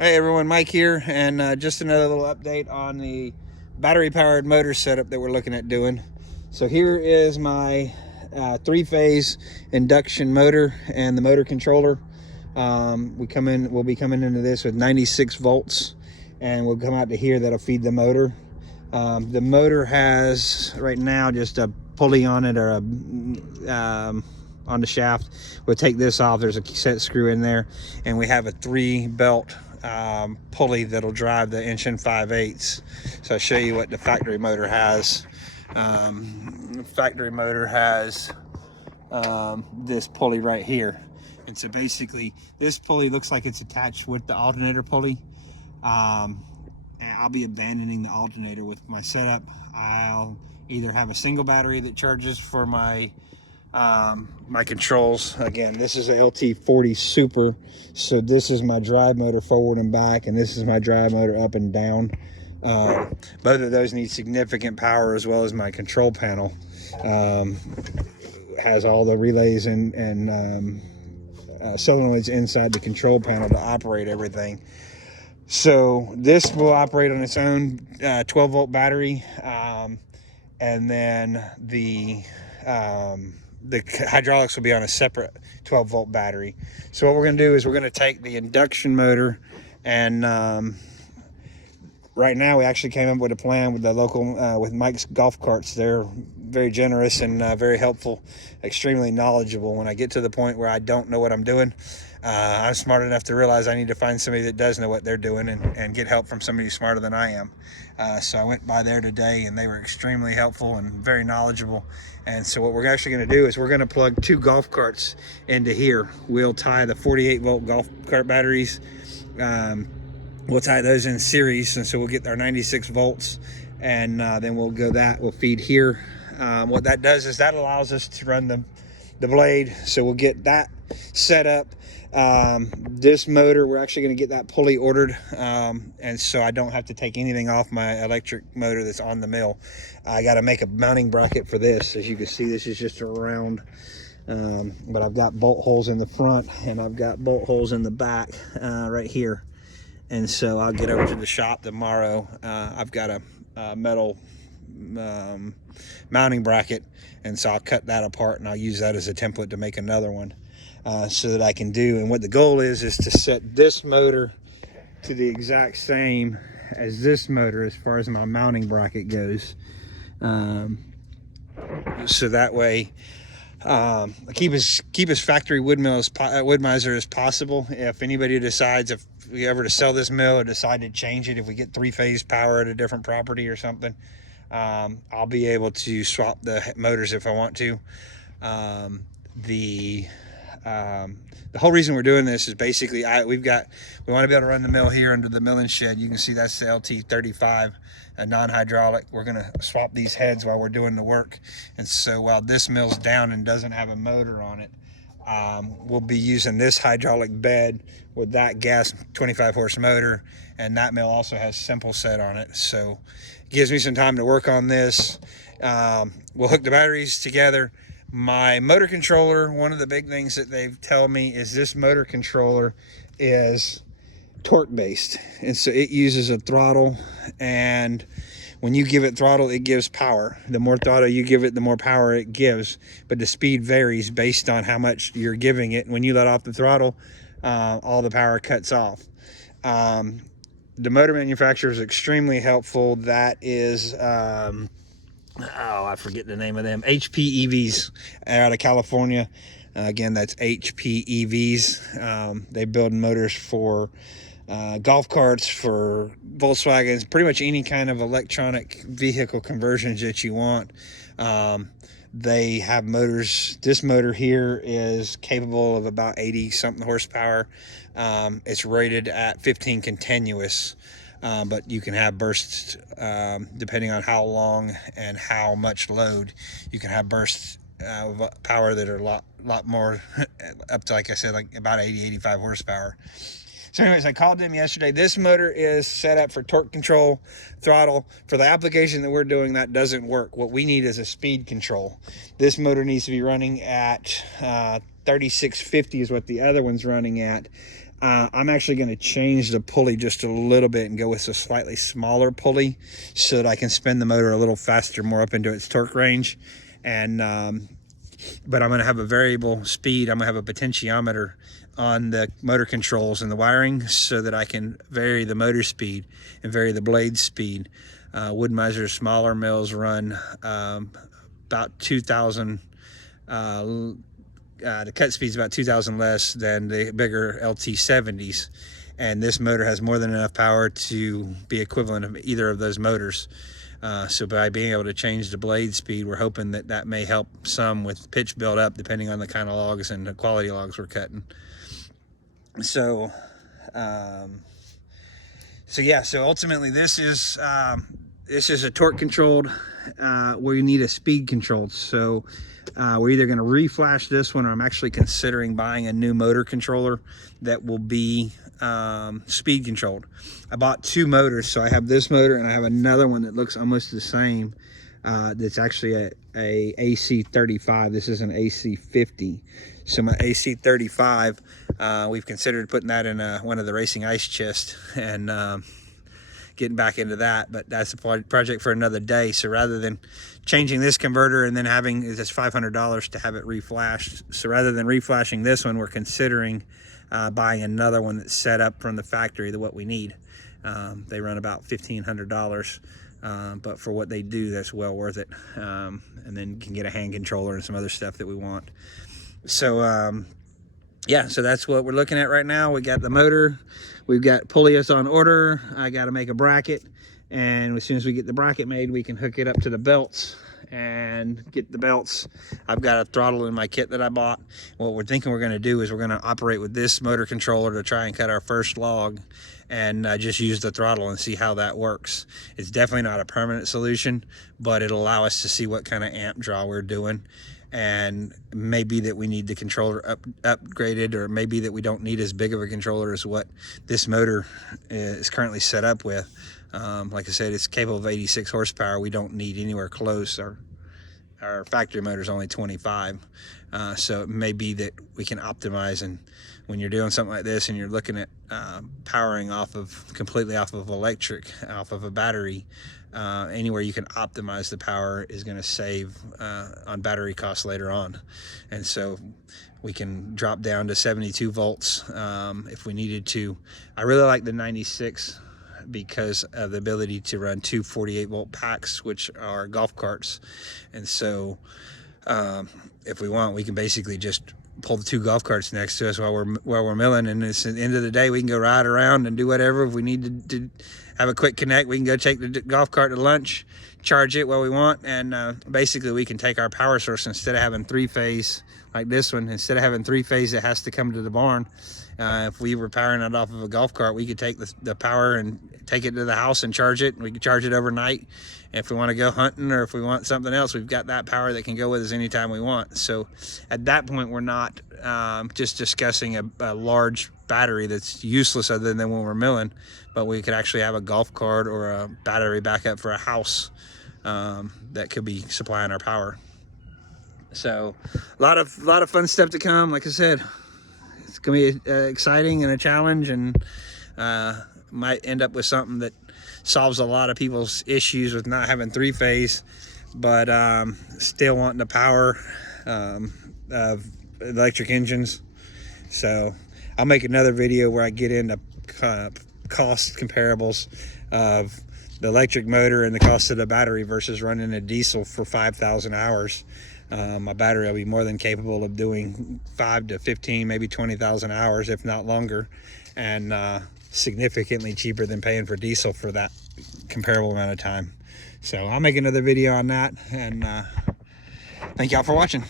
Hey everyone, Mike here, and just another little update on the battery-powered motor setup that we're looking at doing. So here is my three-phase induction motor and the motor controller. We'll be coming into this with 96 volts, and we'll come out to here that'll feed the motor. The motor has right now just a pulley on it, or a on the shaft. We'll take this off. There's a set screw in there, and we have a 3-belt pulley that'll drive the 1 5/8. So I'll show you what the factory motor has. Factory motor has this pulley right here, and so basically this pulley looks like it's attached with the alternator pulley. And I'll be abandoning the alternator with my setup. I'll either have a single battery that charges for my my controls. Again, this is a LT40 Super, so this is my drive motor forward and back, and this is my drive motor up and down. Both of those need significant power, as well as my control panel has all the relays and solenoids inside the control panel to operate everything. So this will operate on its own 12-volt battery, and then the hydraulics will be on a separate 12-volt battery. So what we're going to do is we're going to take the induction motor, and right now we actually came up with a plan with the local with Mike's Golf Carts. They're very generous and very helpful, extremely knowledgeable. When I get to the point where I don't know what I'm doing, I'm smart enough to realize I need to find somebody that does know what they're doing, and get help from somebody smarter than I am. So I went by there today, and they were extremely helpful and very knowledgeable. And so what we're actually going to do is we're going to plug 2 golf carts into here. We'll tie the 48-volt golf cart batteries. We'll tie those in series, and so we'll get our 96 volts, and then we'll feed here. What that does is that allows us to run the blade, so we'll get that set up. This motor, we're actually going to get that pulley ordered, and so I don't have to take anything off my electric motor that's on the mill. I got to make a mounting bracket for this. As you can see, this is just a round, but I've got bolt holes in the front, and I've got bolt holes in the back right here. And so I'll get over to the shop tomorrow. I've got a metal mounting bracket, and so I'll cut that apart, and I'll use that as a template to make another one, so that I can do. And what the goal is to set this motor to the exact same as this motor as far as my mounting bracket goes, so that way keep as factory woodmizer as possible. If anybody decides, if we ever to sell this mill or decide to change it, if we get 3-phase power at a different property or something, I'll be able to swap the motors if I want to. The whole reason we're doing this is basically we want to be able to run the mill here under the milling shed. You can see that's the LT35, a non-hydraulic. We're going to swap these heads while we're doing the work, and so while this mill's down and doesn't have a motor on it, we'll be using this hydraulic bed with that gas 25 horse motor, and that mill also has simple set on it, so it gives me some time to work on this. We'll hook the batteries together. My motor controller, one of the big things that they tell me is this motor controller is torque based, and so it uses a throttle, and when you give it throttle, it gives power. The more throttle you give it, the more power it gives, but the speed varies based on how much you're giving it. When you let off the throttle, all the power cuts off. The motor manufacturer is extremely helpful. That is I forget the name of them, HPEVs out of California. Again, that's HPEVs. They build motors for golf carts, for Volkswagens, pretty much any kind of electronic vehicle conversions that you want. They have motors. This motor here is capable of about 80 something horsepower. It's rated at 15 continuous, but you can have bursts depending on how long and how much load. You can have bursts of power that are a lot more, up to, like I said, like about 80-85 horsepower. So anyways, I called them yesterday. This motor is set up for torque control, throttle. For the application that we're doing, that doesn't work. What we need is a speed control. This motor needs to be running at 3650 is what the other one's running at. I'm actually going to change the pulley just a little bit and go with a slightly smaller pulley so that I can spin the motor a little faster, more up into its torque range. And but I'm going to have a variable speed. I'm going to have a potentiometer on the motor controls and the wiring so that I can vary the motor speed and vary the blade speed. Woodmizer smaller mills run about 2,000. The cut speed is about 2,000 less than the bigger LT40s, and this motor has more than enough power to be equivalent of either of those motors. So by being able to change the blade speed, we're hoping that that may help some with pitch build up, depending on the kind of logs and the quality logs we're cutting. So so ultimately this is a torque controlled where you need a speed controlled. So we're either going to reflash this one, or I'm actually considering buying a new motor controller that will be speed controlled. I bought two motors, so I have this motor and I have another one that looks almost the same. That's actually a AC35. This is an AC50. So my AC35, we've considered putting that in one of the racing ice chests and getting back into that, but that's a project for another day. So rather than changing this converter and then having this $500 to have it reflashed, so rather than reflashing this one, we're considering buying another one that's set up from the factory to what we need. They run about $1,500, but for what they do, that's well worth it. And then you can get a hand controller and some other stuff that we want. So yeah, so that's what we're looking at right now. We got the motor, we've got pulleys on order. I got to make a bracket, and as soon as we get the bracket made, we can hook it up to the belts and get the belts. I've got a throttle in my kit that I bought. What we're thinking we're going to do is we're going to operate with this motor controller to try and cut our first log, and just use the throttle and see how that works. It's definitely not a permanent solution, but it'll allow us to see what kind of amp draw we're doing. And maybe that we need the controller upgraded, or maybe that we don't need as big of a controller as what this motor is currently set up with. Like I said, it's capable of 86 horsepower. We don't need anywhere close. Our factory motor is only 25. So it may be that we can optimize, and when you're doing something like this and you're looking at powering completely off of electric, off of a battery, anywhere you can optimize the power is going to save on battery costs later on. And so we can drop down to 72 volts if we needed to. I really like the 96 because of the ability to run two 48 volt packs, which are golf carts. And so if we want, we can basically just pull the two golf carts next to us while we're milling, and it's at the end of the day we can go ride around and do whatever. If we need to have a quick connect, we can go take the golf cart to lunch, charge it while we want, and basically we can take our power source, instead of having three-phase like this one, instead of having three-phase that has to come to the barn. If we were powering it off of a golf cart, we could take the power and take it to the house and charge it. We could charge it overnight. If we want to go hunting, or if we want something else, we've got that power that can go with us anytime we want. So at that point, we're not just discussing a large battery that's useless other than when we're milling, but we could actually have a golf cart or a battery backup for a house that could be supplying our power. So a lot of fun stuff to come. Like I said, it's gonna be exciting and a challenge, and might end up with something that solves a lot of people's issues with not having three-phase, but still wanting the power of electric engines. So I'll make another video where I get into cost comparables of the electric motor and the cost of the battery versus running a diesel for 5,000 hours. My battery will be more than capable of doing 5 to 15, maybe 20,000 hours, if not longer, and significantly cheaper than paying for diesel for that comparable amount of time. So I'll make another video on that, and thank y'all for watching.